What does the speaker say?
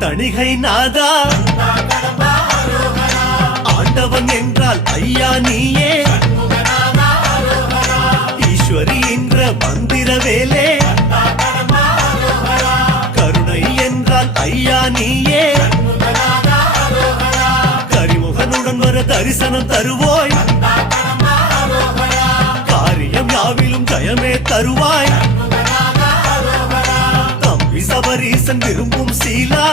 தணிகை நாதா ஆண்டவன் என்றால் ஐயா நீயே ஈஸ்வரி என்ற மந்திர வேலே கருணை என்றால் ஐயா நீயே கரிமுகனுடன் வர தரிசனம் தருவோய் காரியம் யாவிலும் ஜயமே தருவாய் தம்பி சபரீசன் விரும்பும் சீலா